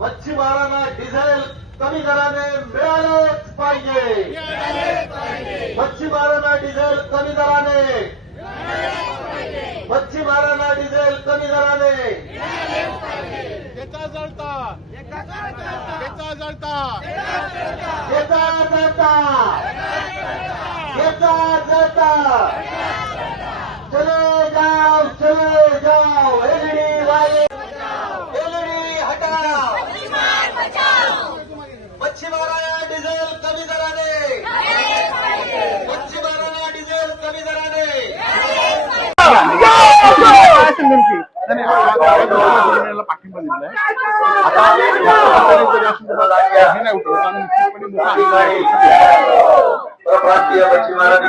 मच्छीमारांना डिझेल कमी दराने मिळालेच पाहिजे। मच्छीमारांना डिझेल कमी दराने, मच्छीमारांना डिझेल कमी दराने। घेता जळता, घेता जळता, घेता जळता, घेता जळता। चले जाओ, चले जाओ, एलईडी वाले, एलईडी हटाओ। मच्छीमारांना डिझेल कमी दराने, मच्छीमारांना डिझेल कमी दराने। पाठिंबा दिलाय आता राष्ट्रीय मच्छीमारांनी